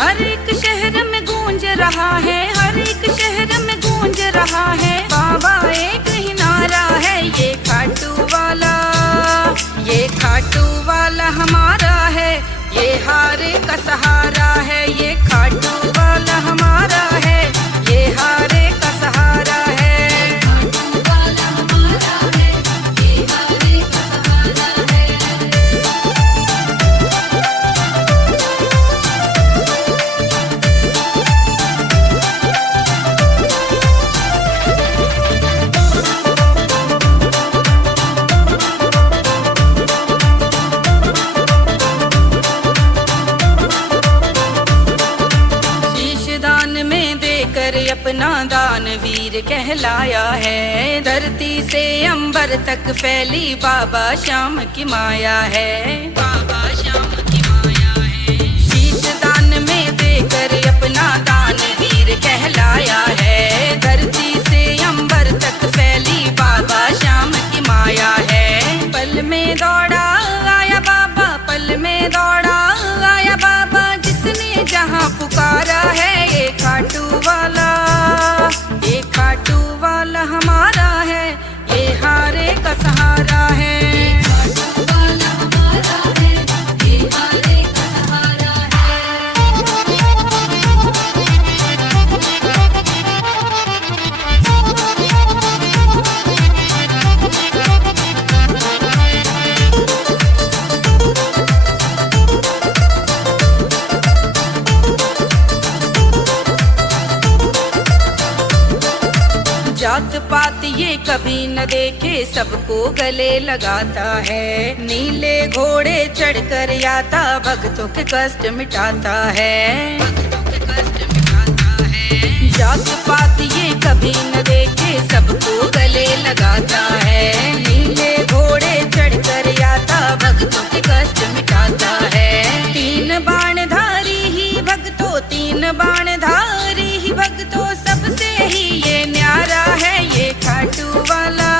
हर एक शहर में गूंज रहा है, हर एक शहर में गूंज रहा है, बाबा एक ही नारा है, ये खाटू वाला, ये खाटू वाला हमारा है, ये हारे का सहारा है, ये खाटू वाला हमारा है, ये हारे का सहारा है। खाटू वाला हमारा है, ये हारे का सहारा है। अपना दानवीर कहलाया है, धरती से अंबर तक फैली बाबा श्याम की माया है, बाबा श्याम की माया है। शीश दान में देकर अपना दानवीर कहलाया है, धरती से अंबर तक फैली बाबा श्याम की माया है। पल में दौड़ा आया बाबा, पल में दौड़ा आया बाबा, जिसने जहाँ पुकारा है, ये खाटू वाला, ये खाटू वाला हमारा है, ये हारे का सहारा है। ये खाटू वाला हमारा है, ये हारे का सहारा है। जात पात ये कभी न देखे, सबको गले लगाता है, नीले घोड़े चढ़कर आता, भक्तों के कष्ट मिटाता है, भक्तों के कष्ट मिटाता है। जात पात ये कभी न देखे, सबको गले लगाता है, नीले घोड़े चढ़कर आता, भक्तों के कष्ट मिटाता है। तीन बाणधारी ही भक्तों, तीन बाणधारी ही भक्तों, सबसे ही ये न्यारा है, ये खाटू वाला,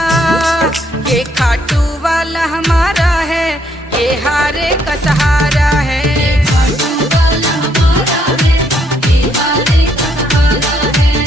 ये खाटू वाला हमारा है, ये हारे का सहारा है। ये खाटू वाला हमारा है, ये हारे का सहारा है।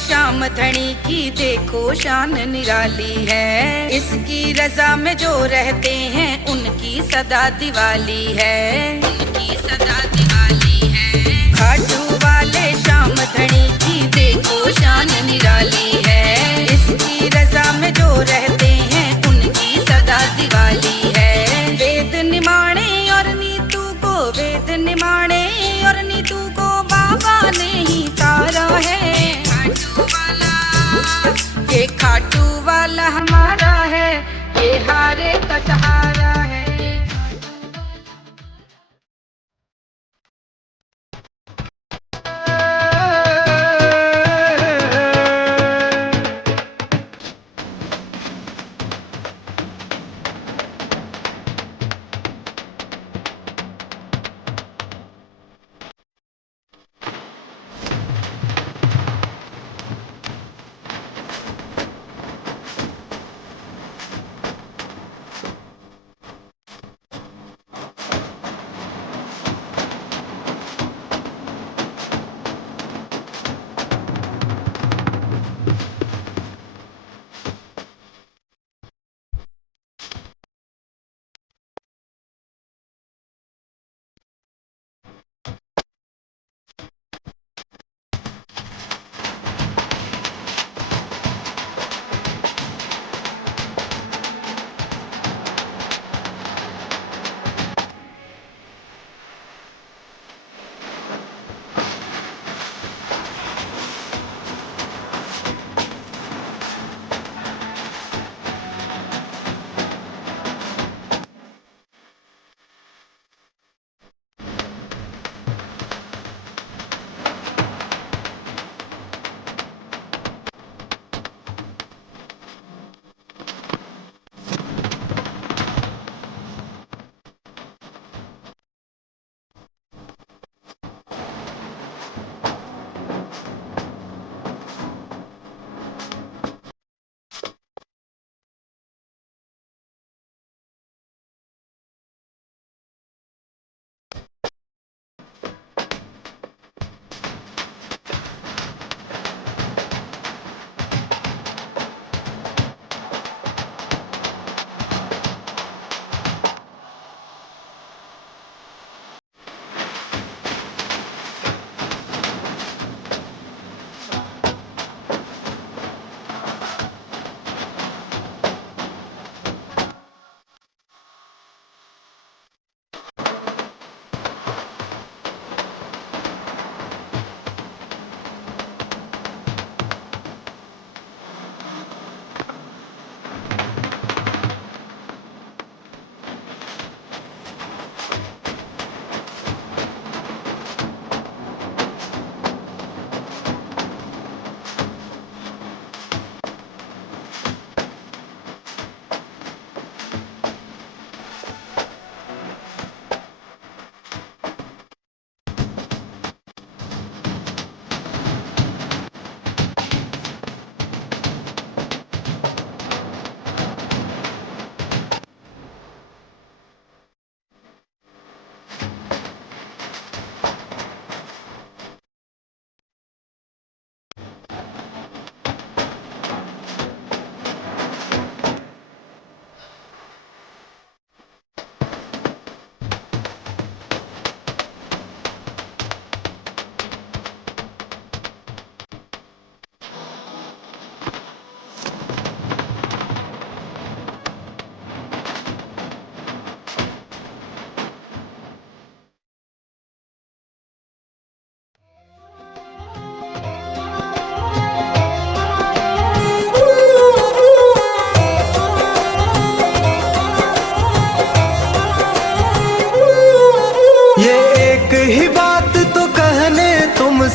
श्याम धनी की देखो शान निराली है, इसकी रजा में जो रहते हैं उनकी सदा दिवाली है, उनकी सदा दिवाली है। खाटू वाले श्याम धनी की देखो शान निराली है, इसकी रजा में जो रहते हैं उनकी सदा दिवाली है। वेद निमाणे और नीतू को, वेद निमाणे और नीतू को बाबा ने ही तारा है। ये खाटू वाला हमारा है, ये हारे का सहारा है।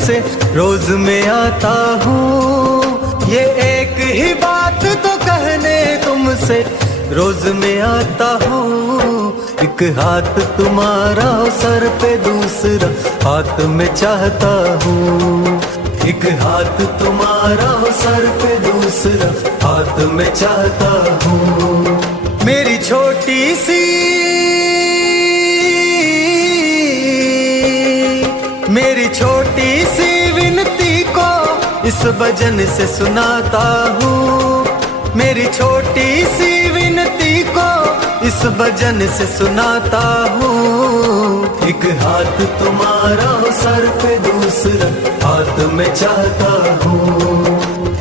तुमसे रोज में आता हूँ, ये एक ही बात तो कहने तुमसे रोज में आता हूँ। एक हाथ तुम्हारा सर पे दूसरा हाथ में चाहता हूँ, एक हाथ तुम्हारा सर पे दूसरा हाथ में चाहता हूँ। मेरी छोटी सी विनती को इस भजन से सुनाता हूँ, मेरी छोटी सी विनती को इस भजन से सुनाता हूँ। एक हाथ तुम्हारा सर पे दूसरा हाथ में चाहता हूँ,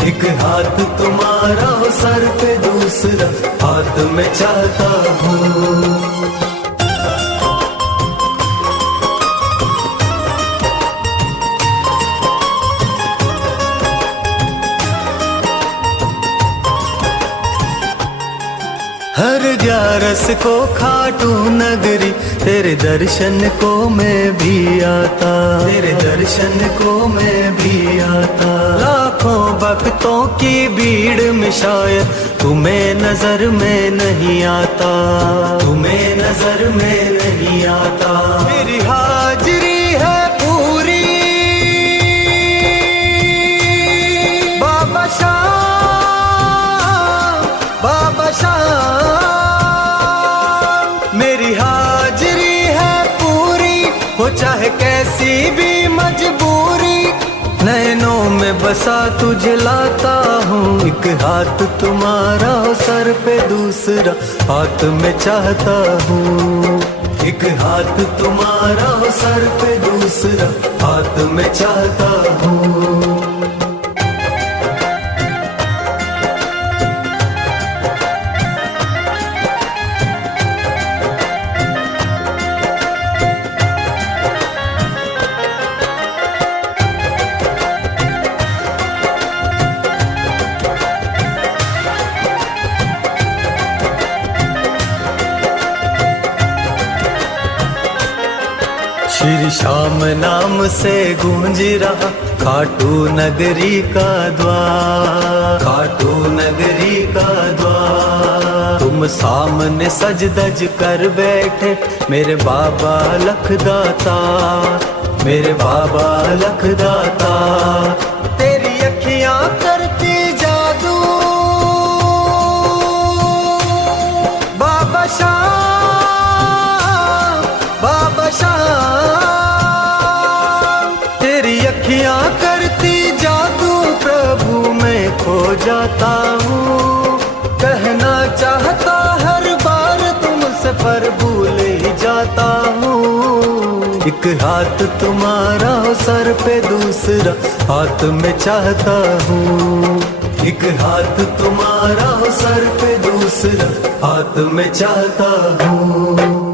एक हाथ तुम्हारा सर पे दूसरा हाथ में चाहता हूँ। हर ग्यारस को खाटू नगरी तेरे दर्शन को मैं भी आता, तेरे दर्शन को मैं भी आता। लाखों भक्तों की भीड़ में शायद तुम्हें नजर में नहीं आता, तुम्हें नजर में नहीं आता। मेरी हाजिरी है पूरी बाबा शाह, बाबा शाह। मेरी हाजिरी है पूरी, हो चाहे कैसी भी मजबूरी, नैनों में बसा तुझे लाता हूँ। एक हाथ तुम्हारा सर पे दूसरा हाथ में चाहता हूँ, एक हाथ तुम्हारा सर पे दूसरा हाथ में चाहता हूँ। श्री श्याम नाम से गूंज रहा खाटू नगरी का द्वार, खाटू नगरी का द्वार। तुम सामने सज धज कर बैठे मेरे बाबा लखदाता, मेरे बाबा लखदाता। तेरी अखियां करती जादू बाबा शाह, बाबा शाह। तेरी अखियां करती जादू प्रभु मैं खो जाता हूँ। कहना चाहता हर बार तुमसे पर भूल ही जाता हूँ। एक हाथ तुम्हारा सर पे दूसरा हाथ में चाहता हूँ, एक हाथ तुम्हारा सर पे दूसरा हाथ में चाहता हूँ।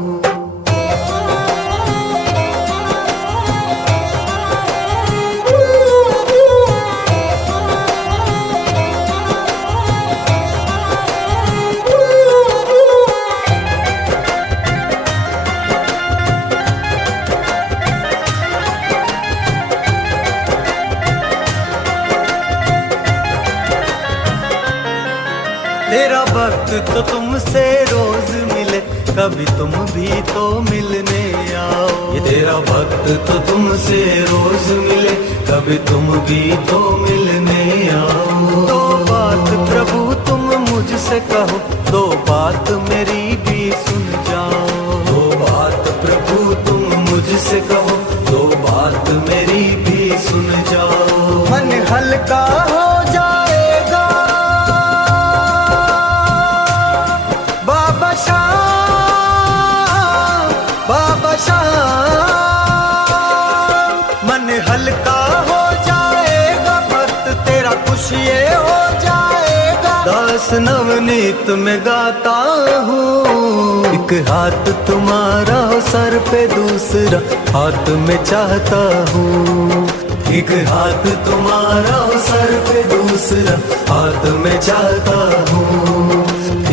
तेरा वक्त तो तुमसे रोज मिले, कभी तुम भी तो मिलने आओ। ये तेरा वक्त तो तुमसे रोज मिले, कभी तुम भी तो मिलने आओ। दो बात प्रभु तुम मुझसे कहो, दो बात मेरी भी सुन जाओ। दो बात प्रभु तुम मुझसे कहो, दो बात मेरी भी सुन जाओ। मन हल्का हो जाएगा बाबा शाह, बाबा शाह। मन हल्का हो जाएगा, भक्त तेरा खुश ये हो जाएगा। दास नवनीत में गाता हूँ। एक हाथ तुम्हारा सर पे दूसरा हाथ में चाहता हूँ, एक हाथ तुम्हारा सर पे दूसरा हाथ में चाहता हूँ।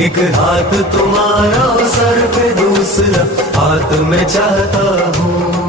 एक हाथ तुम्हारा सर पे दूसरा हाथ में चाहता हूँ।